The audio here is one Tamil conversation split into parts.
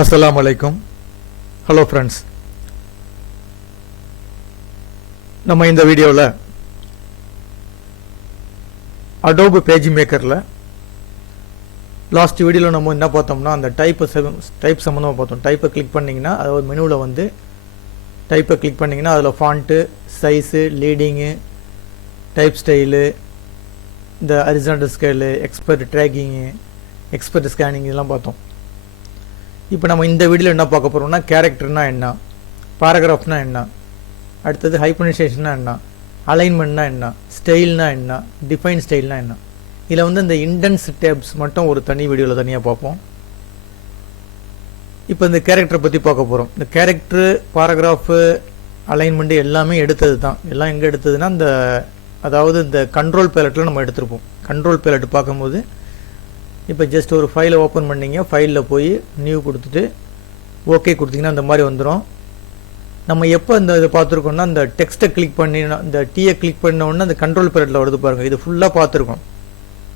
Assalamu alaikum. Hello friends. நம்ம இந்த வீடியோல Adobe PageMakerல லாஸ்ட் வீடியோல நம்ம என்ன பார்த்தோம்னா அந்த டைப் சம்பந்தமா பார்த்தோம். டைப்பை கிளிக் பண்ணீங்கன்னா அதாவது மெனுவில் வந்து டைப்பை கிளிக் பண்ணீங்கன்னா அதில் font, size, leading, type style, இந்த horizontal scale, expert ட்ராக்கிங்கு, expert scanning இதெல்லாம் பார்த்தோம். இப்போ நம்ம இந்த வீடியோவில் என்ன பார்க்க போகிறோம்னா கேரக்டர்னா என்ன, பாராகிராஃப்னா என்ன, அடுத்தது ஹைபர்னைசேஷன்னா என்ன, அலைன்மெண்ட்னா என்ன, ஸ்டைல்னா என்ன, டிஃபைன் ஸ்டைல்னா என்ன. இதில் வந்து இந்த இண்டென்ஸ் டேப்ஸ் மட்டும் ஒரு தனி வீடியோவில் தனியாக பார்ப்போம். இப்போ இந்த கேரக்டரை பற்றி பார்க்க போகிறோம். இந்த கேரக்டரு, பாராகிராஃபு, அலைன்மெண்ட்டு எல்லாமே எடுத்தது தான். எல்லாம் எங்கே எடுத்ததுன்னா இந்த அதாவது இந்த கண்ட்ரோல் பேலட்டில் நம்ம எடுத்திருப்போம். கண்ட்ரோல் பேலட் பார்க்கும்போது இப்போ ஜஸ்ட் ஒரு ஃபைலை ஓப்பன் பண்ணிங்க, ஃபைலில் போய் நியூ கொடுத்துட்டு ஓகே கொடுத்தீங்கன்னா அந்த மாதிரி வந்துடும். நம்ம எப்போ இந்த இதை பார்த்துருக்கோம்னா இந்த டெக்ஸ்ட்டை கிளிக் பண்ணி இந்த டீயை கிளிக் பண்ண உடனே அந்த கண்ட்ரோல் பேலட்டில் வருது பாருங்கள். இது ஃபுல்லாக பார்த்துருக்கோம்.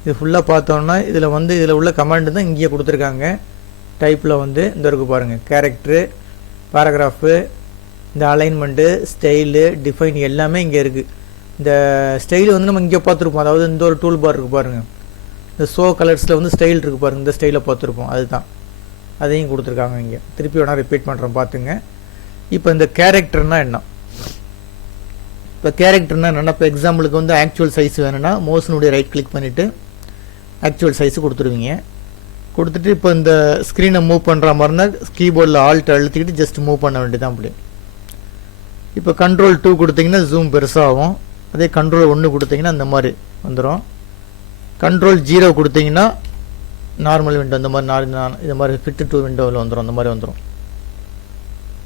இது ஃபுல்லாக பார்த்தோன்னா இதில் வந்து இதில் உள்ள கமாண்டு தான் இங்கேயே கொடுத்துருக்காங்க. டைப்பில் வந்து இந்த இருக்கு பாருங்கள், கேரக்டரு, பாராகிராஃபு, இந்த அலைன்மெண்ட்டு, ஸ்டைலு, டிஃபைன் எல்லாமே இங்கே இருக்குது. இந்த ஸ்டைலு வந்து நம்ம இங்கே பார்த்துருப்போம். அதாவது இந்த ஒரு டூல் பார் இருக்குது பாருங்கள், இந்த ஷோ கலர்ஸில் வந்து ஸ்டைல் இருக்குது பாருங்கள், இந்த ஸ்டைலை பார்த்துருப்போம். அதுதான் அதையும் கொடுத்துருக்காங்க இங்கே. திருப்பி வேணால் ரிப்பீட் பண்ணுறோம் பார்த்துங்க. இப்போ இந்த கேரக்டர்னா என்ன, இப்போ கேரக்டர்னா என்னென்னா இப்போ எக்ஸாம்பிளுக்கு வந்து ஆக்சுவல் சைஸ் வேணும்னா மோஷனுடைய ரைட் கிளிக் பண்ணிவிட்டு ஆக்சுவல் சைஸு கொடுத்துருவீங்க. கொடுத்துட்டு இப்போ இந்த ஸ்க்ரீனை மூவ் பண்ணுற மாதிரினா கீபோர்டில் ஆல்ட் அழுத்திக்கிட்டு ஜஸ்ட் மூவ் பண்ண வேண்டியதான் அப்படி. இப்போ கண்ட்ரோல் 2 கொடுத்தீங்கன்னா ஜூம் பெருசாகும். அதே கண்ட்ரோல் 1 கொடுத்தீங்கன்னா இந்த மாதிரி வந்துடும். கண்ட்ரோல் 0 கொடுத்தீங்கன்னா நார்மல் விண்டோ இந்த மாதிரி இந்த மாதிரி ஃபிட் டு விண்டோவில் வந்துடும், அந்த மாதிரி வந்துடும்.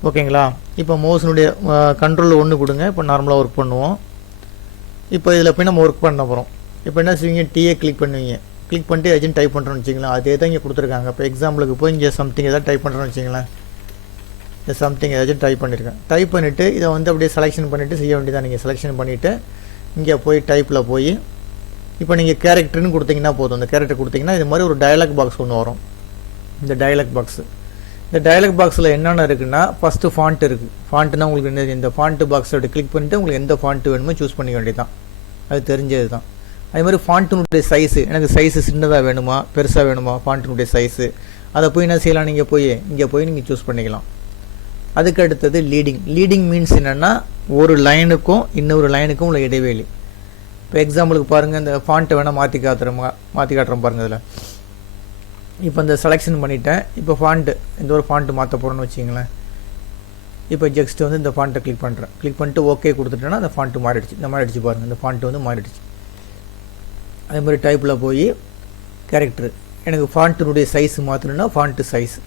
ஓகேங்களா? இப்போ மவுஸினுடைய கண்ட்ரோல் 1 கொடுங்க. இப்போ நார்மலாக ஒர்க் பண்ணுவோம். இப்போ இதில் போய் நம்ம ஒர்க் பண்ண போகிறோம். இப்போ என்ன செய்வீங்க, டீயை கிளிக் பண்ணுவீங்க. கிளிக் பண்ணிட்டு ஏஜென்ட் டைப் பண்ணுறோன்னு வச்சிங்களேன், அதே தான் இங்கே கொடுத்துருக்காங்க. இப்போ எக்ஸாம்பிளுக்கு போய் இங்கே சம்திங் எதாவது டைப் பண்ணுறோன்னு வச்சிங்களேன், இந்த சம்திங் ஏதாச்சும் டைப் பண்ணியிருக்கேன். டைப் பண்ணிவிட்டு இதை வந்து அப்படியே செலெக்ஷன் பண்ணிவிட்டு செய்ய வேண்டியதான். நீங்கள் செலெக்ஷன் பண்ணிவிட்டு இங்கே போய் டைப்பில் போய் இப்போ நீங்கள் கேரக்டர்னு கொடுத்தீங்கன்னா போதும். இந்த கேரக்டர் கொடுத்தீங்கன்னா இது மாதிரி ஒரு டயலாக் பாக்ஸ் ஒன்று வரும். இந்த டயலாக் பாக்ஸு, இந்த டயலாக் பாக்ஸில் என்னென்ன இருக்குன்னா ஃபஸ்ட்டு ஃபாண்ட் இருக்குது. ஃபாண்ட்டுனா உங்களுக்கு என்ன, இந்த ஃபாண்ட்டு பாக்ஸோட கிளிக் பண்ணிட்டு உங்களுக்கு எந்த ஃபாண்ட்டு வேணுமோ சூஸ் பண்ணிக்க வேண்டியது தான். அது தெரிஞ்சது தான். அதே மாதிரி ஃபாண்ட்டினுடைய சைஸு, எனக்கு சைஸு சின்னதாக வேணுமா பெருசாக வேணுமா, ஃபாண்ட்டினுடைய சைஸு அதை போய் என்ன செய்யலாம், நீங்கள் போய் இங்கே போய் நீங்கள் சூஸ் பண்ணிக்கலாம். அதுக்கு அடுத்தது லீடிங். லீடிங் மீன்ஸ் என்னென்னா ஒரு லைனுக்கும் இன்னொரு லைனுக்கும் உள்ள இடைவெளி. இப்போ எக்ஸாம்பிளுக்கு பாருங்கள், இந்த ஃபாண்ட்டை வேணால் மாற்றி காட்டுறோம் பாருங்கள். இதில் இப்போ இந்த செலெக்ஷன் பண்ணிவிட்டேன். இப்போ ஃபாண்ட்டு இந்த ஒரு ஃபாண்ட்டு மாற்ற போகிறோன்னு வச்சிங்களேன். இப்போ ஜஸ்ட் வந்து இந்த ஃபாண்ட்டை கிளிக் பண்ணுறேன். கிளிக் பண்ணிட்டு ஓகே கொடுத்துட்டேன்னா அந்த ஃபாண்ட்டு மாறிடுச்சு. இந்த மாறிடுச்சு பாருங்கள், இந்த ஃபாண்ட்டு வந்து மாறிடுச்சு. அதே மாதிரி டைப்பில் போய் கேரக்டர், எனக்கு ஃபாண்ட்டினுடைய சைஸ் மாற்றணுன்னா ஃபாண்ட்டு சைஸ்,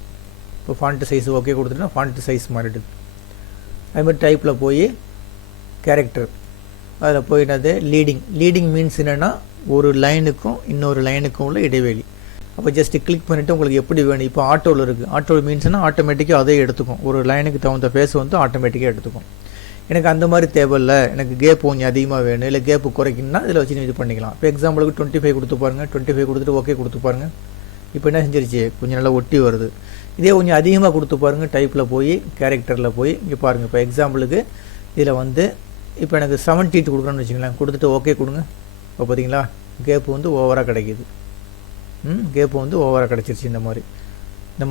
இப்போ ஃபாண்ட்டு சைஸ் ஓகே கொடுத்துட்டேன்னா ஃபாண்ட்டு சைஸ் மாறிடுது. அதே மாதிரி டைப்பில் போய் கேரக்டர், அதில் போய் என்னது லீடிங். லீடிங் மீன்ஸ் என்னென்னா ஒரு லைனுக்கும் இன்னொரு லைனுக்கும் உள்ள இடைவெளி. அப்போ ஜஸ்ட்டு கிளிக் பண்ணிவிட்டு உங்களுக்கு எப்படி வேணும். இப்போ ஆட்டோவில் இருக்குது. ஆட்டோவில் மீன்ஸ்னால் ஆட்டோமேட்டிக்காக அதே எடுத்துக்கும். ஒரு லைனுக்கு தகுந்த ஃபேஸ் வந்து ஆட்டோமேட்டிக்காக எடுத்துக்கும். எனக்கு அந்த மாதிரி தேவையில்லை, எனக்கு கேப் கொஞ்சம் அதிகமாக வேணும், இல்லை கேப்பு குறைக்கணும்னா இதில் வச்சு இது பண்ணிக்கலாம். இப்போ எக்ஸாம்பிளுக்கு 25 கொடுத்து பாருங்கள். 25 கொடுத்துட்டு ஓகே கொடுத்து பாருங்கள். இப்போ என்ன செஞ்சிருச்சு, கொஞ்சம் நல்லா ஒட்டி வருது. இதே கொஞ்சம் அதிகமாக கொடுத்து பாருங்கள். டைப்பில் போய் கேரக்டரில் போய் இங்கே பாருங்கள். இப்போ எக்ஸாம்பிளுக்கு இதில் வந்து இப்போ எனக்கு 72 கொடுக்குறோன்னு வச்சுங்களேன். கொடுத்துட்டு ஓகே கொடுங்க. இப்போ பார்த்தீங்களா கேப்பு வந்து ஓவராக கிடைக்கிது. கேப்பு வந்து ஓவராக கிடச்சிருச்சு. இந்த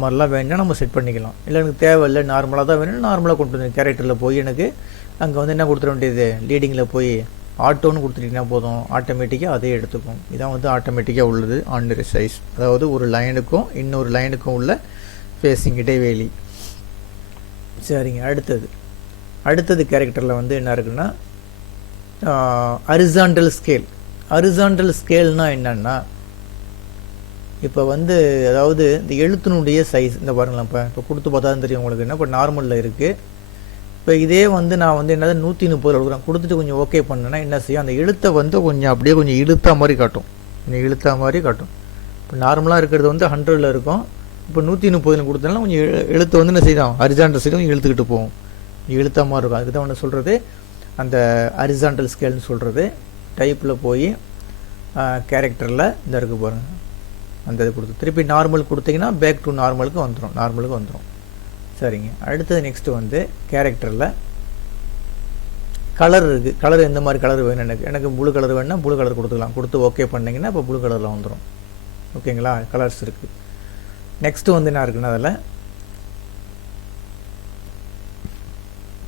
மாதிரிலாம் வேணும்னா நம்ம செட் பண்ணிக்கலாம். இல்லை எனக்கு தேவையில்லை, நார்மலாக தான் வேணும், நார்மலாக கொண்டு வந்து கேரக்டரில் போய் எனக்கு அங்கே வந்து என்ன கொடுத்துட வேண்டியது, லீடிங்கில் போய் ஆட்டோன்னு கொடுத்துட்டிங்கன்னா போதும், ஆட்டோமேட்டிக்காக அதே எடுத்துக்கும். இதான் வந்து ஆட்டோமேட்டிக்காக உள்ளது ஆர்டினரி சைஸ். அதாவது ஒரு லைனுக்கும் இன்னொரு லைனுக்கும் உள்ள ஃபேஸிங் இடைவெளி. சரிங்க. அடுத்தது கேரக்டரில் வந்து என்ன இருக்குன்னா ஹரிசாண்டல் ஸ்கேல். ஹரிசாண்டல் ஸ்கேல்னால் என்னென்னா இப்போ வந்து அதாவது இந்த எழுத்தினுடைய சைஸ் இந்த பாருங்களேன். இப்போ கொடுத்து பார்த்தா தான் தெரியும் உங்களுக்கு. என்ன இப்போ நார்மலில் இருக்குது. இப்போ இதே வந்து நான் வந்து என்னது 130 கொடுக்குறேன். கொடுத்துட்டு கொஞ்சம் ஓகே பண்ணேன்னா என்ன செய்யும், அந்த எழுத்தை வந்து கொஞ்சம் அப்படியே கொஞ்சம் இழுத்தா மாதிரி காட்டும். இப்போ நார்மலாக இருக்கிறது வந்து 100ல் இருக்கும். இப்போ 130 கொடுத்தனால கொஞ்சம் எழுத்து வந்து என்ன செய்யும், ஹரிசாண்டல் ஸ்கேல் இழுத்துக்கிட்டு போகும், இழுத்தா மாதிரி இருக்கும். அதுக்கு தான் ஒன்று சொல்கிறது அந்த ஹரிசாண்டல் ஸ்கேல்னு சொல்கிறது. டைப்பில் போய் கேரக்டரில் இந்த இருக்குது பாருங்கள், அந்த இது கொடுத்து திருப்பி நார்மல் கொடுத்தீங்கன்னா பேக் டு நார்மலுக்கு வந்துடும். சரிங்க. அடுத்தது நெக்ஸ்ட்டு வந்து கேரக்டரில் கலர் இருக்குது. கலர் எந்த மாதிரி கலர் வேணும் எனக்கு ப்ளூ கலர் வேணும்னா ப்ளூ கலர் கொடுத்துக்கலாம். கொடுத்து ஓகே பண்ணிங்கன்னா இப்போ ப்ளூ கலரில் வந்துடும். ஓகேங்களா, கலர்ஸ் இருக்குது. நெக்ஸ்ட்டு வந்து என்ன இருக்குன்னா அதில்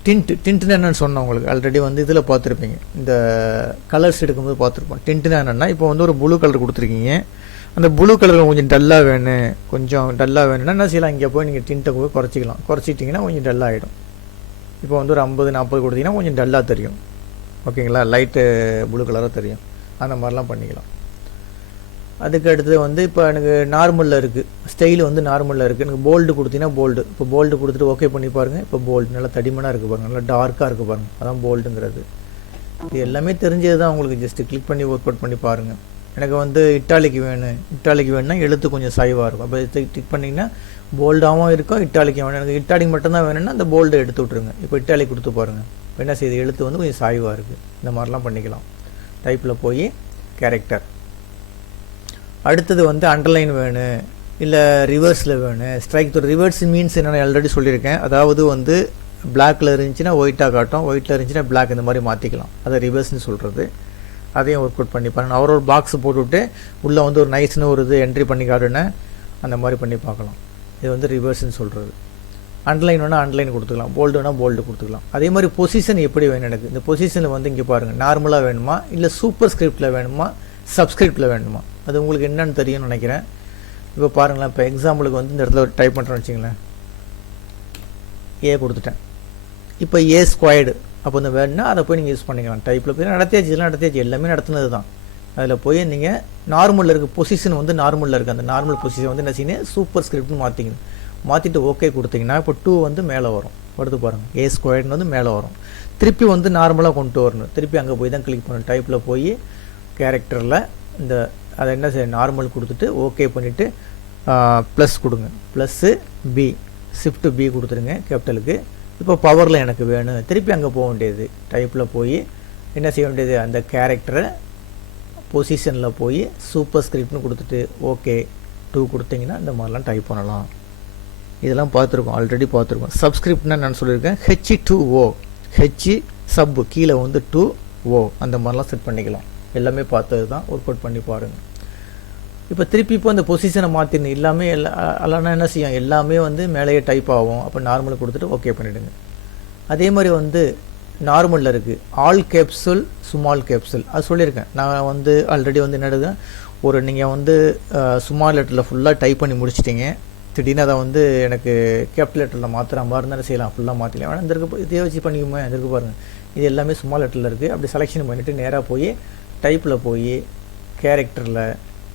டிண்ட்னு என்னென்னு சொன்னேன் உங்களுக்கு ஆல்ரெடி வந்து இதில் பார்த்துருப்பீங்க. இந்த கலர்ஸ் எடுக்கும்போது பார்த்துருப்போம். டிண்ட்னா என்னென்னா இப்போ வந்து ஒரு ப்ளூ கலர் கொடுத்துருக்கீங்க. அந்த ப்ளூ கலர் கொஞ்சம் டல்லாக வேணும்னா என்ன செய்யலாம், இங்கே போய் நீங்கள் டிண்ட்டை போய் குறைச்சிட்டிங்கன்னா கொஞ்சம் டல்லாகிடும். இப்போ வந்து ஒரு 50-40 கொடுத்தீங்கன்னா கொஞ்சம் டல்லாக தெரியும். ஓகேங்களா, லைட்டு ப்ளூ கலராக தெரியும். அந்த மாதிரிலாம் பண்ணிக்கலாம். அதுக்கு அடுத்தது வந்து இப்போ எனக்கு நார்மலில் இருக்குது, ஸ்டைல் வந்து நார்மலில் இருக்குது. எனக்கு போல்டு கொடுத்தீங்கன்னா போல்டு. இப்போ போல்டு கொடுத்துட்டு ஓகே பண்ணி பாருங்கள். இப்போ போல்டு நல்லா தடிமனாக இருக்குது பாருங்கள், நல்லா டார்க்காக இருக்குது பாருங்கள். அதான் போல்டுங்கிறது. இது எல்லாமே தெரிஞ்சது தான் உங்களுக்கு. ஜஸ்ட்டு கிளிக் பண்ணி ஒர்க் அவுட் பண்ணி பாருங்கள். எனக்கு வந்து இட்டாலிக்கு வேணும்னா எழுத்து கொஞ்சம் சாய்வாக இருக்கும். அப்போ கிளிக் பண்ணிங்கன்னா போல்டாகவும் இருக்கும், இட்டாலிக்கு வேணும். எனக்கு இட்டாலிக்கு மட்டும்தான் வேணும்னா அந்த போல்டு எடுத்து விட்ருங்க. இப்போ இட்டாலி கொடுத்து பாருங்கள். இப்போ என்ன செய்யுது, எழுத்து வந்து கொஞ்சம் சாய்வாக இருக்குது. இந்த மாதிரிலாம் பண்ணிக்கலாம். டைப்பில் போய் கேரக்டர். அடுத்தது வந்து அண்டர்லைன் வேணும், இல்லை ரிவர்ஸில் வேணும். ஸ்ட்ரைக் த்ரூ ரிவர்ஸ் மீன்ஸ் என்னென்னு ஆல்ரெடி சொல்லியிருக்கேன். அதாவது வந்து பிளாக்கில் இருந்துச்சுன்னா ஒயிட்டாக காட்டும், ஒயிட்டில் இருந்துச்சுன்னா பிளாக், இந்த மாதிரி மாற்றிக்கலாம். அதை ரிவர்ஸ்னு சொல்கிறது. அதையும் ஒர்க் அவுட் பண்ணி பாருங்கள். அவர் ஒரு பாக்ஸ் போட்டுவிட்டு உள்ளே வந்து ஒரு நைஸ்னு ஒரு இது என்ட்ரி பண்ணி காட்டுன்னு அந்த மாதிரி பண்ணி பார்க்கலாம். இது வந்து ரிவர்ஸ்ன்னு சொல்கிறது. அண்டர்லைன் வேணால் அண்டர்லைன் கொடுத்துக்கலாம், போல்டு வேணால் போல்டு கொடுத்துக்கலாம். அதே மாதிரி பொசிஷன் எப்படி வேணும் எனக்கு, இந்த பொசிஷனில் வந்து இங்கே பாருங்கள், நார்மலாக வேணுமா இல்லை சூப்பர் ஸ்கிரிப்டில் வேணுமா சப்ஸ்கிரிப்டில் வேணுமா, அது உங்களுக்கு என்னென்னு தெரியும்னு நினைக்கிறேன். இப்போ பாருங்களேன், இப்போ எக்ஸாம்பிளுக்கு வந்து இந்த இடத்துல டைப் பண்ணுறேன்னு வச்சுங்களேன், ஏ கொடுத்துட்டேன். இப்போ ஏ ஸ்கொயர்டு அப்போ இந்த வேணுன்னா அதை போய் நீங்கள் யூஸ் பண்ணிக்கலாம். டைப்பில் போய் நடத்தியாச்சு எல்லாமே நடத்துனது தான். அதில் போய் நீங்கள் நார்மலில் இருக்க பொசிஷன் வந்து நார்மலில் இருக்குது. அந்த நார்மல் பொசிஷன் வந்து என்ன செய்யணும், சூப்பர் ஸ்கிரிப்ட்னு மாற்றிட்டு ஓகே கொடுத்தீங்கன்னா இப்போ 2 வந்து மேலே வரும். வருது பாருங்கள், ஏ ஸ்கொயர்னு வந்து மேலே வரும். திருப்பி வந்து நார்மலாக கொண்டு வரணும். திருப்பி அங்கே போய் தான் கிளிக் பண்ணணும். டைப்பில் போய் கேரக்டரில் இந்த அதை என்ன செய்ய நார்மல் கொடுத்துட்டு ஓகே பண்ணிவிட்டு ப்ளஸ் கொடுங்க. ப்ளஸ்ஸு பி, ஷிஃப்ட்டு பி கொடுத்துருங்க கேபிட்டலுக்கு. இப்போ பவரில் எனக்கு வேணும், திருப்பி அங்கே போக வேண்டியது. டைப்பில் போய் என்ன செய்ய வேண்டியது, அந்த கேரக்டரை பொசிஷனில் போய் சூப்பர் ஸ்கிரிப்ட்னு கொடுத்துட்டு ஓகே 2 கொடுத்தீங்கன்னா இந்த மாதிரிலாம் டைப் பண்ணலாம். இதெல்லாம் பார்த்துருக்கோம், ஆல்ரெடி பார்த்துருக்கோம். சப்ஸ்கிரிப்ட்னா நான் சொல்லியிருக்கேன், H2O, H சப் கீழே வந்து 2O அந்த மாதிரிலாம் செட் பண்ணிக்கலாம். எல்லாமே பார்த்தது தான், ஒர்க் அவுட் பண்ணி பாருங்கள். இப்போ திருப்பி இப்போ அந்த பொசிஷனை மாற்றிடணும். எல்லாமே இல்லைனா என்ன செய்யும், எல்லாமே வந்து மேலேயே டைப் ஆகும். அப்போ நார்மலுக்கு கொடுத்துட்டு ஓகே பண்ணிவிடுங்க. அதே மாதிரி வந்து நார்மலில் இருக்குது ஆல் கேப்சுல் ஸ்மால் கேப்சுல், அது சொல்லியிருக்கேன் நான் வந்து ஆல்ரெடி வந்து என்னடுங்க, ஒரு நீங்கள் வந்து ஸ்மால் லெட்டரில் ஃபுல்லாக டைப் பண்ணி முடிச்சிட்டிங்க, திடீர்னு அதை வந்து எனக்கு கேபிட்டல் லெட்டரில் மாற்றுற மாதிரி இருந்தாலும் செய்யலாம், ஃபுல்லாக மாற்றலாம். ஆனால் இந்த இருக்கு இதே வச்சு பண்ணிக்குமே, இந்த இருக்கு பாருங்கள், இது எல்லாமே ஸ்மால் லெட்டரில் இருக்குது. அப்படி செலெக்ஷன் பண்ணிவிட்டு நேராக போய் டைப்பில் போய் கேரக்டரில்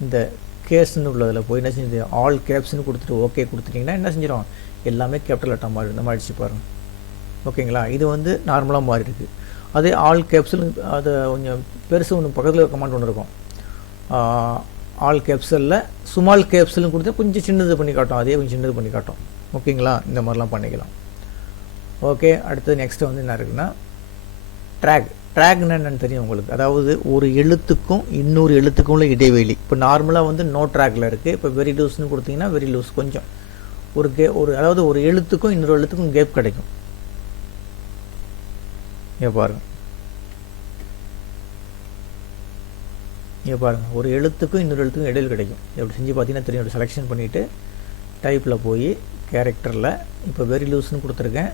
இந்த கேஸ்ன்னு உள்ளதில் போய் என்ன செஞ்சு ஆல் கேப்ஸ்ன்னு கொடுத்துட்டு ஓகே கொடுத்துட்டிங்கன்னா என்ன செஞ்சிடும், எல்லாமே கேபிட்டல் லெட்டர் மாதிரி இந்த மாதிரி அடிச்சு பாருங்கள். ஓகேங்களா, இது வந்து நார்மலாக மாறி இருக்குது. அதே ஆல் கேப்சல் அது கொஞ்சம் பெருசு ஒன்று பக்கத்தில் கமாண்ட் ஒன்று இருக்கும். ஆல் கேப்சலில் ஸ்மால் கேப்சல்னு கொடுத்தா கொஞ்சம் சின்னது பண்ணி காட்டும், அதே கொஞ்சம் சின்னது பண்ணி காட்டும். ஓகேங்களா, இந்த மாதிரிலாம் பண்ணிக்கலாம். ஓகே, அடுத்தது நெக்ஸ்ட்டு வந்து என்ன இருக்குன்னா ட்ராக்னா என்னென்னு தெரியும் உங்களுக்கு. அதாவது ஒரு எழுத்துக்கும் இன்னொரு எழுத்துக்கும் உள்ள இடைவெளி. இப்போ நார்மலாக வந்து நோ ட்ராக்ல இருக்குது. இப்போ வெரி லூஸ்ன்னு கொடுத்தீங்கன்னா வெரி லூஸ் கொஞ்சம் அதாவது ஒரு எழுத்துக்கும் இன்னொரு எழுத்துக்கும் கேப் கிடைக்கும். இங்கே பாருங்கள், ஒரு எழுத்துக்கும் இன்னொரு எழுத்துக்கும் இடையில் கிடைக்கும். எப்படி செஞ்சு பார்த்தீங்கன்னா தெரியும். அப்படி செலெக்ஷன் பண்ணிவிட்டு டைப்பில் போய் கேரக்டரில் இப்போ வெரி லூஸ்ன்னு கொடுத்துருக்கேன்,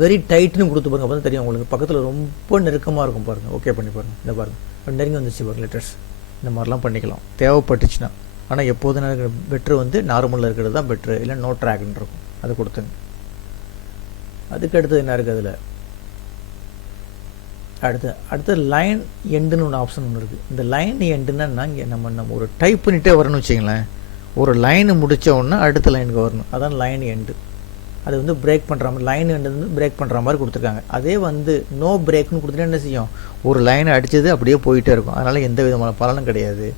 வெரி டைட்னு கொடுத்து பாருங்கள். அப்போ தான் தெரியும் உங்களுக்கு. பக்கத்தில் ரொம்ப நெருக்கமாக இருக்கும் பாருங்கள். ஓகே பண்ணி பாருங்கள். இந்த பாருங்கள் நெருங்கி வந்துச்சு பாருங்கள் லெட்டர்ஸ். இந்த மாதிரிலாம் பண்ணிக்கலாம் தேவைப்பட்டுச்சுன்னா. ஆனால் எப்போதும் பெட்ரு வந்து நார்மலில் இருக்கிறது தான் பெட்ரு, இல்லை நோ ட்ராக்னு இருக்கும், அது கொடுத்துங்க. அதுக்கு அடுத்தது என்ன இருக்குது, அதில் அடுத்து லைன் எண்டுன்னு ஒன்று ஆப்ஷன் ஒன்று இருக்குது. இந்த லைன் எண்டுன்னா இங்கே நம்ம ஒரு டைப் பண்ணிகிட்டே வரணும்னு வச்சிங்களேன், ஒரு லைனு முடித்த உடனே அடுத்த லைனுக்கு வரணும். அதான் லைன் எண்டு. அது வந்து பிரேக் பண்ணுற மாதிரி, லைன் எண்டு வந்து பிரேக் பண்ணுற மாதிரி கொடுத்துருக்காங்க. அதே வந்து நோ பிரேக்னு கொடுத்துட்டு என்ன செய்யும், ஒரு லைனை அடித்தது அப்படியே போயிட்டே இருக்கும். அதனால் எந்த விதமான பலனும் கிடையாது.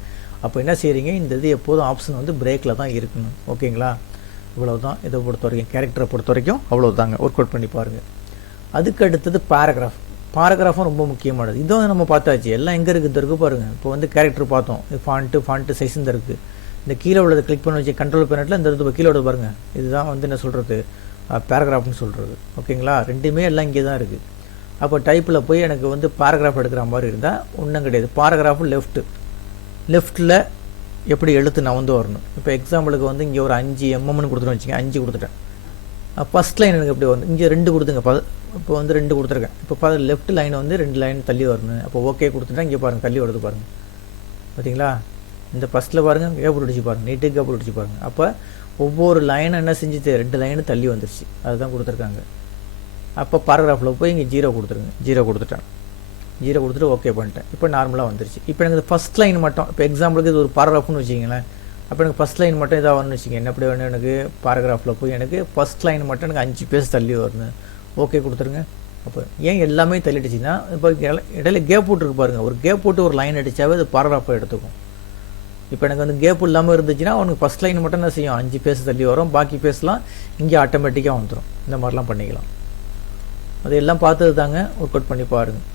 அப்போ என்ன செய்கிறீங்க, இந்த இது எப்போதும் ஆப்ஷன் வந்து பிரேக்கில் தான் இருக்கணும். ஓகேங்களா, இவ்வளோ தான் இதை பொறுத்த வரைக்கும். கேரக்டரை பொறுத்த வரைக்கும் அவ்வளோ தாங்க. ஒர்க் அவுட் பண்ணி பாருங்கள். அதுக்கு அடுத்தது பாராகிராஃபும் ரொம்ப முக்கியமானது. இதுவும் நம்ம பார்த்தாச்சு. எல்லாம் எங்கே இருக்குது இருக்கு பாருங்கள். இப்போ வந்து கேரக்டர் பார்த்தோம், ஃபாண்ட்டு சைஸ் இந்த இருக்குது. இந்த கீழே உள்ளதை கிளிக் பண்ணி வச்சு கண்ட்ரோல் பேனட்டில் இந்த இடத்துல கீழே உள்ளது பாருங்கள். இதுதான் வந்து என்ன சொல்கிறது, பேராகிராஃப்னு சொல்கிறது. ஓகேங்களா, ரெண்டுமே எல்லாம் இங்கே தான் இருக்குது. அப்போ டைப்பில் போய் எனக்கு வந்து பேராகிராஃப் எடுக்கிற மாதிரி இருந்தால் ஒன்றும் கிடையாது. பேராகிராஃபு லெஃப்ட்டில் எப்படி எழுத்து நான் வந்து வரணும். இப்போ எக்ஸாம்பிளுக்கு வந்து இங்கே ஒரு 5 mmன்னு கொடுத்துட்டு வச்சுங்க, 5 கொடுத்துட்டேன். ஃபஸ்ட் லைன் எனக்கு எப்படி வரணும், இங்கே 2 கொடுத்துங்க. இப்போ வந்து 2 கொடுத்துருக்கேன். இப்போ லெஃப்ட் லைன் வந்து 2 லைன் தள்ளி வரணும். அப்போ ஓகே கொடுத்துட்டா இங்கே பாருங்கள் தள்ளி வருது பாருங்கள். பார்த்தீங்களா, இந்த ஃபஸ்ட்டில் பாருங்கள் கேப் அடிச்சு பாருங்கள், நீட்டுக்கு கேப் அடிச்சு பாருங்கள். அப்போ ஒவ்வொரு லைனும் என்ன செஞ்சுட்டு 2 லைனு தள்ளி வந்துருச்சு. அதுதான் கொடுத்துருக்காங்க. அப்போ பேராகிராஃபில் போய் இங்கே 0 கொடுத்துருங்க. 0 கொடுத்துட்டேன். 0 கொடுத்துட்டு ஓகே பண்ணிட்டேன். இப்போ நார்மலாக வந்துருச்சு. இப்போ எனக்கு ஃபஸ்ட் லைன் மட்டும், இப்போ எக்ஸாம்பிளுக்கு இது ஒரு பேராகிராஃப்னு வச்சிங்களேன். அப்போ எனக்கு ஃபஸ்ட் லைன் மட்டும் இதாக வரணும்னு வச்சுங்க. என்ன எப்படி வேணும் எனக்கு, பேராகிராஃபில் போய் எனக்கு ஃபஸ்ட் லைன் மட்டும் எனக்கு 5 பேஜ் தள்ளி வரணும். ஓகே கொடுத்துருங்க. அப்போ ஏன் எல்லாமே தள்ளிடுச்சுன்னா, இப்போ இடையில கேப் போட்டுருக்கு பாருங்கள். ஒரு கேப் போட்டு ஒரு லைன் அடித்தாவே அது பேராகிராஃபை எடுத்துக்கும். இப்போ எனக்கு வந்து கேப் இல்லாமல் இருந்துச்சுன்னா அவனுக்கு ஃபஸ்ட் லைன் மட்டும் என்ன செய்யும், 5 பேஜ் தள்ளி வரும். பாக்கி பேஜ்லாம் இங்கே ஆட்டோமேட்டிக்காக வந்துடும். இந்த மாதிரிலாம் பண்ணிக்கலாம். அது எல்லாம் பார்த்தது தாங்க, ஒர்க் அவுட் பண்ணி பாருங்கள்.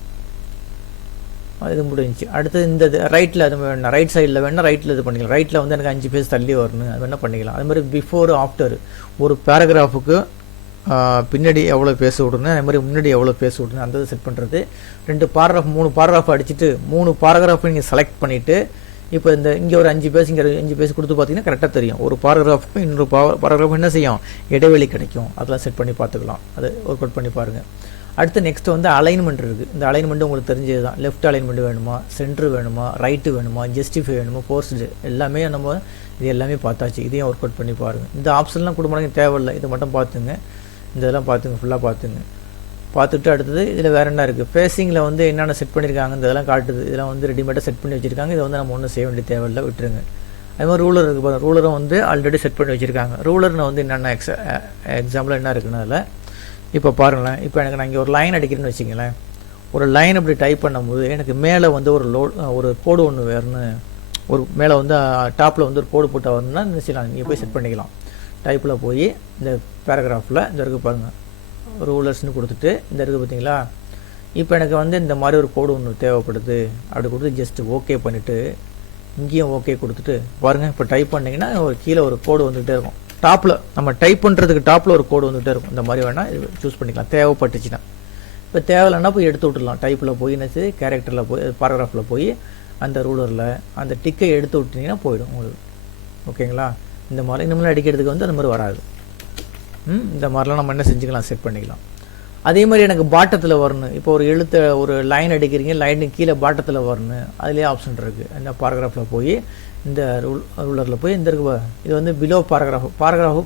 இது முடிஞ்சிச்சு. அடுத்து இந்த ரைட்டில் அது வேணும், ரைட் சைடில் வேணால் ரைட்டில் இது பண்ணிக்கலாம். ரைட்டில் வந்து எனக்கு 5 பேஜ் தள்ளி வரணும், அது வேணால் பண்ணிக்கலாம். அது மாதிரி பிஃபோர் ஆஃப்டர் ஒரு பேராகிராஃபுக்கு பின்னாடி எவ்வளோ பேச விடணும், அதே மாதிரி முன்னாடி எவ்வளோ பேச விடணும் அந்த செட் பண்ணுறது. 2 பேராகிராஃப் 3 பேராகிராஃப் அடிச்சுட்டு 3 பேராகிராஃப் நீங்கள் செலக்ட் பண்ணிவிட்டு இப்போ இந்த இங்கே ஒரு 5 பேஜ் இங்கே 5 பேஜ் கொடுத்து பார்த்தீங்கன்னா கரெக்டாக தெரியும். ஒரு பேராகிராஃபுக்கும் இன்னொரு பேராகிராஃப் என்ன செய்யும், இடைவெளி கிடைக்கும். அதெல்லாம் செட் பண்ணி பார்த்துக்கலாம். அது ஒர்க் அவுட் பண்ணி பாருங்கள். அடுத்து நெக்ஸ்ட் வந்து அலைன்மெண்ட் இருக்குது. இந்த அலைன்மெண்ட்டு உங்களுக்கு தெரிஞ்சது தான். லெஃப்ட் அலைன்மெண்ட் வேணுமா, சென்ட்ரு வேணுமா, ரைட்டு வேணுமா, ஜஸ்டிஃபை வேணுமா, போஸ்ட்டு, எல்லாமே நம்ம இது எல்லாமே பார்த்தாச்சு. இதையும் ஒர்க் அவுட் பண்ணி பாருங்கள். இந்த ஆப்ஷன்லாம் கொடுக்க தேவையில்லை, இது மட்டும் பார்த்துங்க. இந்த இதெல்லாம் பார்த்துங்க, ஃபுல்லாக பார்த்துங்க. பார்த்துட்டு அடுத்தது இதில் வேறு என்ன இருக்குது, ஃபேஸிங்கில் வந்து என்னென்ன செட் பண்ணியிருக்காங்க இதெல்லாம் காட்டுது. இதெல்லாம் வந்து ரெடிமேடாக செட் பண்ணி வச்சுருக்காங்க. இதை வந்து நம்ம ஒன்றும் செய்ய வேண்டிய தேவையில்லை, விட்டுருங்க. அது மாதிரி ரூலர் இருக்குது பாருங்கள். ரூலரும் வந்து ஆல்ரெடி செட் பண்ணி வச்சுருக்காங்க. ரூலர்னு வந்து என்னென்ன எக்ஸாம்பிள் என்ன இருக்குன்னு அதில் இப்போ பாருங்களேன். இப்போ எனக்கு நான் இங்கே ஒரு லைன் அடிக்கிறேன்னு வச்சுங்களேன். ஒரு லைன் அப்படி டைப் பண்ணும்போது எனக்கு மேலே வந்து ஒரு கோடு ஒன்று வேறுன்னு, ஒரு மேலே வந்து டாப்பில் வந்து ஒரு கோடு போட்டால் வரணும்னா இந்த செய்யலாம். நீங்கள் போய் செட் பண்ணிக்கலாம். டைப்பில் போய் இந்த பேராகிராஃபில் இந்த இருக்குது பாருங்கள், ரூலர்ஸ்னு கொடுத்துட்டு இந்த இருக்குது பார்த்தீங்களா. இப்போ எனக்கு வந்து இந்த மாதிரி ஒரு கோடு ஒன்று தேவைப்படுது. அப்படி கொடுத்து ஜஸ்ட்டு ஓகே பண்ணிவிட்டு இங்கேயும் ஓகே கொடுத்துட்டு பாருங்கள். இப்போ டைப் பண்ணிங்கன்னா ஒரு கீழே ஒரு கோடு வந்துகிட்டே இருக்கும். டாப்பில் நம்ம டைப் பண்ணுறதுக்கு டாப்பில் ஒரு கோடு வந்துகிட்டே இருக்கும். இந்த மாதிரி வேணால் இது சூஸ் பண்ணிக்கலாம் தேவைப்பட்டுச்சுன்னா. இப்போ தேவையில்லைன்னா போய் எடுத்து விட்டுடலாம். டைப்பில் போய் என்னச்சு கேரக்டரில் போய் பேராகிராஃபில் போய் அந்த ரூலரில் அந்த டிக்கை எடுத்து விட்டிங்கன்னா போயிடும் உங்களுக்கு. ஓகேங்களா, இந்த மாதிரி நம்மளும் அடிக்கிறதுக்கு வந்து அந்த மாதிரி வராது. இந்த மாதிரிலாம் நம்ம என்ன செஞ்சுக்கலாம், செட் பண்ணிக்கலாம். அதே மாதிரி எனக்கு பாட்டத்தில் வரணும். இப்போ ஒரு எழுத்தை ஒரு லைன் அடிக்கிறீங்க, லைனுக்கு கீழே பாட்டத்தில் வரணும். அதுலேயே ஆப்ஷன் இருக்குது. இந்த பேராகிராஃபில் போய் இந்த ரூலரில் போய் இந்த இருக்கு. இது வந்து பிலோ பேராகிராஃபு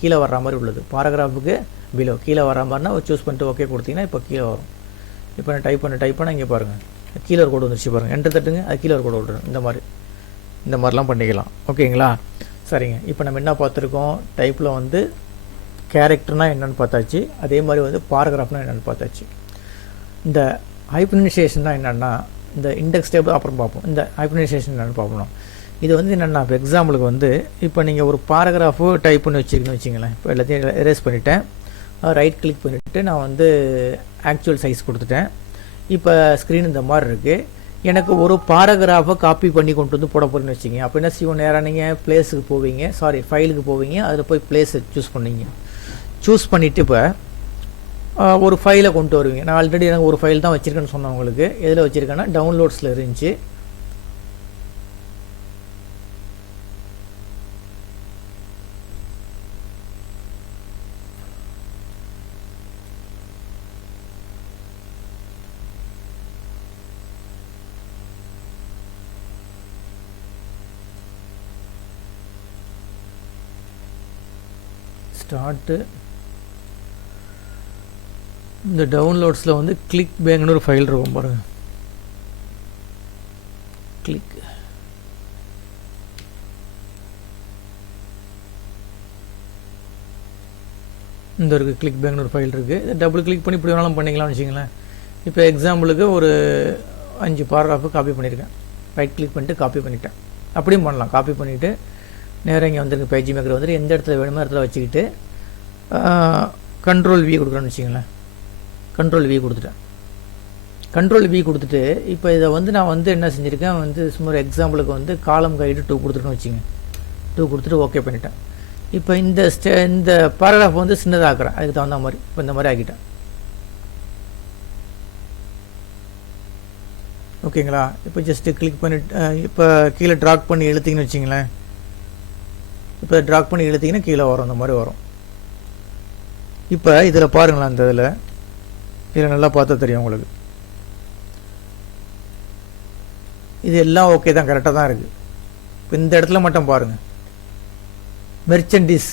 கீழே வர்ற மாதிரி உள்ளது. பேராகிராஃபுக்கு பிலோ கீழே வர மாதிரினா சூஸ் பண்ணிட்டு ஓகே கொடுத்தீங்கன்னா இப்போ கீழே வரும். இப்போ நான் டைப் பண்ண இங்கே பாருங்கள் கீழே ஒரு கோடு வந்துருச்சு பாருங்கள். என்ட்ரு தட்டுங்க, அது கீழே ஒரு கோடு விட்ருங்க. இந்த மாதிரிலாம் பண்ணிக்கலாம். ஓகேங்களா, சரிங்க. இப்போ நம்ம என்ன பார்த்துருக்கோம், டைப்பில் வந்து கேரக்டர்னால் என்னென்னு பார்த்தாச்சு. அதே மாதிரி வந்து பேராகிராஃப்னால் என்னென்னு பார்த்தாச்சு. இந்த ஹைபனைசேஷன்னா என்னென்னா, இந்த இண்டெக்ஸ் டேபிள் அப்புறம் பார்ப்போம். இந்த ஹைபனைசேஷன் என்னென்னு பார்ப்போம். இது வந்து என்னென்னா, இப்போ எக்ஸாம்பிளுக்கு வந்து இப்போ நீங்கள் ஒரு பேராகிராஃபு டைப் பண்ணி வச்சுருக்கீங்கன்னு வச்சிங்களேன். இப்போ எல்லாத்தையும் எரேஸ் பண்ணிவிட்டேன். ரைட் கிளிக் பண்ணிவிட்டு நான் வந்து ஆக்சுவல் சைஸ் கொடுத்துட்டேன். இப்போ ஸ்க்ரீன் இந்த மாதிரி இருக்குது. எனக்கு ஒரு பேராகிராஃபை காப்பி பண்ணி கொண்டு வந்து போட போகிறேன்னு வச்சிங்க. அப்போ என்ன செய்வோம், நேராக நீங்கள் பிளேஸுக்கு போவீங்க, ஃபைலுக்கு போவீங்க. அதில் போய் பிளேஸை சூஸ் பண்ணிங்க. சூஸ் பண்ணிவிட்டு இப்போ ஒரு ஃபைலை கொண்டு வருவீங்க. நான் ஆல்ரெடி எனக்கு ஒரு ஃபைல் தான் வச்சுருக்கேன்னு சொன்னேன் உங்களுக்கு. எதில் வச்சுருக்கேன்னா டவுன்லோட்ஸில் இருந்துச்சு. ஸ்டார்ட்டு இந்த டவுன்லோட்ஸில் வந்து கிளிக் பேங்க்னு ஒரு ஃபைல் இருக்கும் பாருங்கள். கிளிக் இந்த இருக்குது. கிளிக் பேங்க்னு ஒரு ஃபைல் இருக்குது. இதை டபுள் கிளிக் பண்ணி இப்படி வேணாலும் பண்ணிக்கலாம்னு வச்சிங்களேன். இப்போ எக்ஸாம்பிளுக்கு ஒரு 5 பேராகிராஃபு காப்பி பண்ணியிருக்கேன். ரைட் கிளிக் பண்ணிட்டு காப்பி பண்ணிட்டேன். அப்படியும் பண்ணலாம். காப்பி பண்ணிவிட்டு நேராக இங்கே வந்துருக்கு. பேஜ்மேக்கர் வந்துட்டு எந்த இடத்துல வேணுமோ இடத்துல வச்சுக்கிட்டு கண்ட்ரோல் வி கொடுக்குறேன்னு வச்சிங்களேன். கண்ட்ரோல் வி கொடுத்துட்டேன். கண்ட்ரோல் வி கொடுத்துட்டு இப்போ இதை வந்து நான் வந்து என்ன செஞ்சுருக்கேன், வந்து சும்மா எக்ஸாம்பிளுக்கு வந்து காலம் கைடு 2 கொடுத்துருக்கேன்னு வச்சுங்க. 2 கொடுத்துட்டு ஓகே பண்ணிட்டேன். இப்போ இந்த பாராகிராஃப் வந்து சின்னதாக்குறேன், அதுக்கு தகுந்த மாதிரி இப்போ இந்த மாதிரி ஆக்கிட்டேன். ஓகேங்களா? இப்போ ஜஸ்ட்டு கிளிக் பண்ணிட்டு இப்போ கீழே ட்ராக் பண்ணி இழுத்திங்கன்னு வச்சிங்களேன். இப்போ ட்ராக் பண்ணி இழுத்திங்கன்னா கீழே வரும், இந்த மாதிரி வரும். இப்போ இதில் பாருங்களேன், இந்த இதில் நல்லா பார்த்தா தெரியும் உங்களுக்கு. இது எல்லாம் ஓகே தான், கரெக்டாக தான் இருக்குது. இப்போ இந்த இடத்துல மட்டும் பாருங்கள், மெர்ச்சன்டிஸ்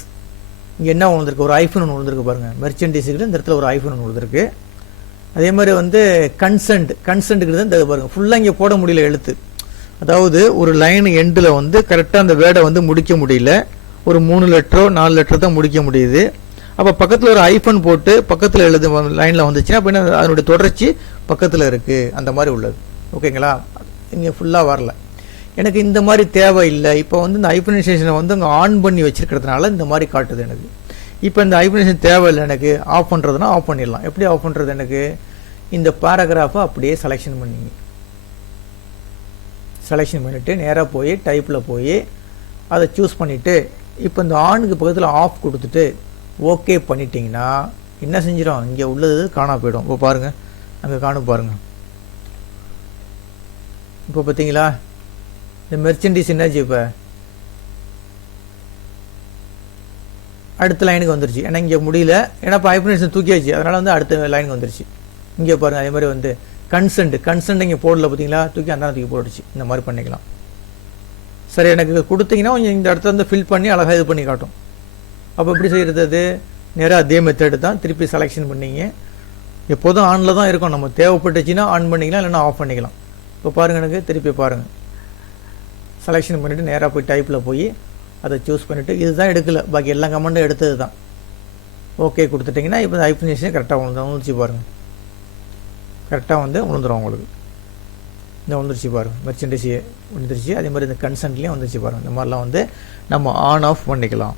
இங்கே என்ன விழுந்திருக்கு, ஒரு ஐஃபோன் ஒன்று விழுந்திருக்கு பாருங்கள். மெர்ச்சன்டிஸுக்கு இந்த இடத்துல ஒரு ஐஃபோன் ஒன்று விழுந்திருக்கு. அதே மாதிரி வந்து கன்சென்ட்டுக்கு இந்த பாருங்கள், ஃபுல்லாக இங்கே போட முடியல எழுத்து. அதாவது ஒரு லைன் எண்டில் வந்து கரெக்டாக அந்த வேர்டை வந்து முடிக்க முடியல. ஒரு 3 லெட்டரோ 4 லெட்டரோ தான் முடிக்க முடியுது. அப்போ பக்கத்தில் ஒரு ஐஃபோன் போட்டு பக்கத்தில் எழுது லைனில் வந்துச்சுன்னா அப்படின்னா அதனுடைய தொடர்ச்சி பக்கத்தில் இருக்குது, அந்த மாதிரி உள்ளது. ஓகேங்களா? இங்கே ஃபுல்லாக வரல, எனக்கு இந்த மாதிரி தேவை இல்லை. இப்போ வந்து இந்த ஹைபனைசேஷனை வந்து அங்கே ஆன் பண்ணி வச்சுருக்கிறதுனால இந்த மாதிரி காட்டுது எனக்கு. இப்போ இந்த ஹைபனைசேஷன் தேவையில்லை எனக்கு, ஆஃப் பண்ணுறதுனா ஆஃப் பண்ணிடலாம். எப்படி ஆஃப் பண்ணுறது? எனக்கு இந்த பேராகிராஃபை அப்படியே செலெக்ஷன் பண்ணிங்க, செலெக்ஷன் பண்ணிவிட்டு நேராக போய் டைப்பில் போய் அதை சூஸ் பண்ணிவிட்டு இப்போ இந்த ஆனுக்கு பக்கத்தில் ஆஃப் கொடுத்துட்டு ஓகே பண்ணிட்டீங்கன்னா என்ன செஞ்சிடும், இங்கே உள்ளது காணா போயிடும். இப்போ பாருங்கள், அங்கே காணும் பாருங்கள். இப்போ பார்த்தீங்களா இந்த மெர்ச்சன்டிஸ் என்னாச்சு, இப்போ அடுத்த லைனுக்கு வந்துருச்சு. ஏன்னா இங்கே முடியல, ஏன்னா இப்போ ஹைபனைசேஷன் தூக்கியாச்சு, அதனால் வந்து அடுத்த லைனுக்கு வந்துருச்சு. இங்கே பாருங்கள், அதே மாதிரி வந்து கன்சென்ட் இங்கே போடல பார்த்தீங்களா, தூக்கி அந்த தூக்கி போட்டுச்சு. இந்த மாதிரி பண்ணிக்கலாம். சரி, எனக்கு கொடுத்தீங்கன்னா கொஞ்சம் இந்த இடத்துல வந்து ஃபில் பண்ணி அழகாக இது பண்ணி காட்டும். அப்போ எப்படி செய்கிறது? அது நேராக அதே மெத்தடு தான், திருப்பி செலெக்ஷன் பண்ணிங்க. எப்போதும் ஆனில் தான் இருக்கும், நம்ம தேவைப்பட்டுச்சுன்னா ஆன் பண்ணிக்கலாம், இல்லைன்னா ஆஃப் பண்ணிக்கலாம். இப்போ பாருங்கள், எனக்கு திருப்பி பாருங்கள், செலெக்ஷன் பண்ணிவிட்டு நேராக போய் டைப்பில் போய் அதை சூஸ் பண்ணிவிட்டு இதுதான் எடுக்கலை, பாக்கி எல்லா கமெண்ட்டும் எடுத்தது தான். ஓகே கொடுத்துட்டிங்கன்னா இப்போ ஹைபனைசேஷன் கரெக்டாக விழுந்துச்சு பாருங்கள், கரெக்டாக வந்து விழுந்துடும் உங்களுக்கு. இந்த வந்துருச்சு பாருங்கள், மெர்ச்சன்டைஸ் வந்துருச்சு. அதே மாதிரி இந்த கன்சென்ட்லேயும் வந்துருச்சு பாருங்கள். இந்த மாதிரிலாம் வந்து நம்ம ஆன் ஆஃப் பண்ணிக்கலாம்.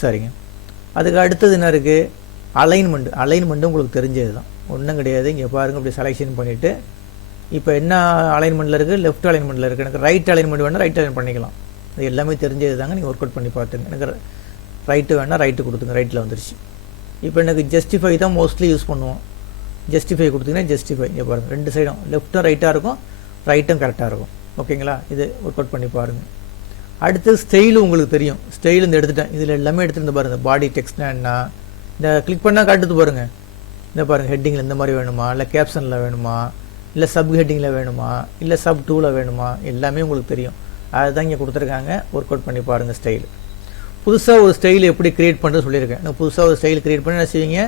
சரிங்க, அதுக்கு அடுத்தது என்ன இருக்குது? அலைன்மெண்ட்டு உங்களுக்கு தெரிஞ்சது தான், ஒன்றும் கிடையாது. இங்கே பாருங்கள், இப்படி செலெக்ஷன் பண்ணிவிட்டு இப்போ என்ன அலைன்மெண்ட்டில் இருக்குது, லெஃப்ட் அலைன்மெண்ட்டில் இருக்குது. எனக்கு ரைட் அலைன்மெண்ட் வேணால் ரைட் அலைன் பண்ணிக்கலாம். அது எல்லாமே தெரிஞ்சது தாங்க, நீங்கள் ஒர்க் அவுட் பண்ணி பார்த்துங்க. எனக்கு ரைட்டு வேணால் ரைட்டு கொடுத்துங்க, ரைட்டில் வந்துருச்சு. இப்போ எனக்கு ஜஸ்டிஃபை தான் மோஸ்ட்லி யூஸ் பண்ணுவோம். ஜஸ்டிஃபை கொடுத்தீங்கன்னா ஜஸ்டிஃபை, இங்கே பாருங்கள், 2 சைடும் லெஃப்ட்டும் ரைட்டாக இருக்கும், ரைட்டும் கரெக்டாக இருக்கும். ஓகேங்களா? இது ஒர்க் அவுட் பண்ணி பாருங்கள். அடுத்து ஸ்டைலு உங்களுக்கு தெரியும், ஸ்டைல் இந்த எடுத்துட்டேன். இதில் எல்லாமே எடுத்துகிட்டு பாருங்கள். பாடி டெக்ஸ்ட்னா என்ன, இந்த கிளிக் பண்ணால் காட்டுது பாருங்கள். இந்த பாருங்கள், ஹெட்டிங்கில் இந்த மாதிரி வேணுமா, இல்லை கேப்ஷனில் வேணுமா, இல்லை சப் ஹெட்டிங்கில் வேணுமா, இல்லை சப் 2ல் வேணுமா, எல்லாமே உங்களுக்கு தெரியும். அதுதான் இங்கே கொடுத்துருக்காங்க. ஒர்க் அவுட் பண்ணி பாருங்கள். ஸ்டைல் புதுசாக ஒரு ஸ்டைல் எப்படி க்ரியேட் பண்ணுறது சொல்லியிருக்கேன். நான் புதுசாக ஒரு ஸ்டைல் க்ரியேட் பண்ணி என்ன செய்வீங்க,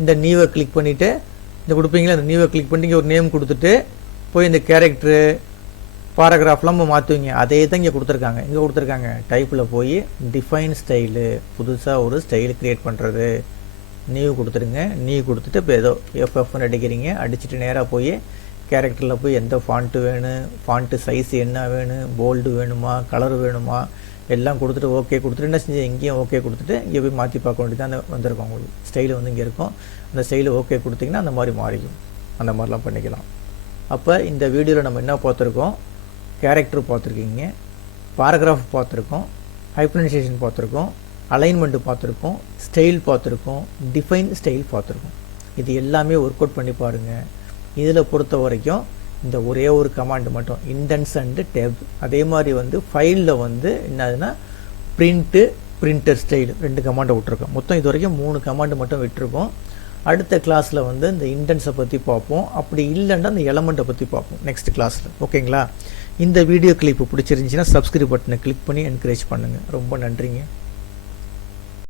இந்த நியூவை கிளிக் பண்ணிவிட்டு இந்த கொடுப்பீங்களா, இந்த நியூவை கிளிக் பண்ணி இங்கே ஒரு நேம் கொடுத்துட்டு போய் இந்த கேரக்டரு பாராகிராஃப்லாம் நம்ம மாற்றுவீங்க. அதே தான் இங்கே கொடுத்துருக்காங்க. இங்கே கொடுத்துருக்காங்க டைப்பில் போய் டிஃபைன் ஸ்டைலு, புதுசாக ஒரு ஸ்டைல் க்ரியேட் பண்ணுறது. நியூ கொடுத்துருங்க. நியூ கொடுத்துட்டு இப்போ ஏதோ எஃப்எஃப்னு அடிக்கிறீங்க. அடிச்சுட்டு நேராக போய் கேரக்டரில் போய் எந்த ஃபாண்ட்டு வேணும், ஃபாண்ட்டு சைஸ் என்ன வேணும், போல்டு வேணுமா, கலர் வேணுமா, எல்லாம் கொடுத்துட்டு ஓகே கொடுத்துட்டு என்ன செஞ்சு இங்கேயும் ஓகே கொடுத்துட்டு இங்கே போய் மாற்றி பார்க்க வேண்டியது அந்த வந்திருக்கும். உங்களுக்கு ஸ்டைலு வந்து இங்கே இருக்கும். அந்த ஸ்டைலு ஓகே கொடுத்திங்கன்னா அந்த மாதிரி மாறிக்கும். அந்த மாதிரிலாம் பண்ணிக்கலாம். அப்போ இந்த வீடியோவில் நம்ம என்ன பார்த்துருக்கோம், கேரக்டர் பார்த்துருக்கீங்க, பாராகிராஃப் பார்த்துருக்கோம், ஹைபனைசேஷன் பார்த்துருக்கோம், அலைன்மெண்ட்டு பார்த்துருக்கோம், ஸ்டைல் பார்த்துருக்கோம், டிஃபைன் ஸ்டைல் பார்த்துருக்கோம். இது எல்லாமே ஒர்க் அவுட் பண்ணி பாருங்கள். இதில் பொறுத்த வரைக்கும் இந்த ஒரே ஒரு கமாண்ட் மட்டும் இண்டென்ஸ் அண்டு டேப். அதே மாதிரி வந்து ஃபைலில் வந்து என்னதுன்னா பிரிண்ட்டு, பிரிண்டர் ஸ்டைல் 2 கமாண்டை விட்டுருக்கோம். மொத்தம் இது வரைக்கும் 3 கமாண்டு மட்டும் விட்டுருக்கோம். அடுத்த கிளாஸில் வந்து இந்த இண்டென்ஸை பற்றி பார்ப்போம். அப்படி இல்லைன்னா இந்த எலமெண்ட்டை பற்றி பார்ப்போம் நெக்ஸ்ட் கிளாஸில். ஓகேங்களா? இந்த வீடியோ கிளிப்பு பிடிச்சிருந்துச்சின்னா சப்ஸ்கிரைப் பட்டனை கிளிக் பண்ணி என்கரேஜ் பண்ணுங்கள். ரொம்ப நன்றிங்க.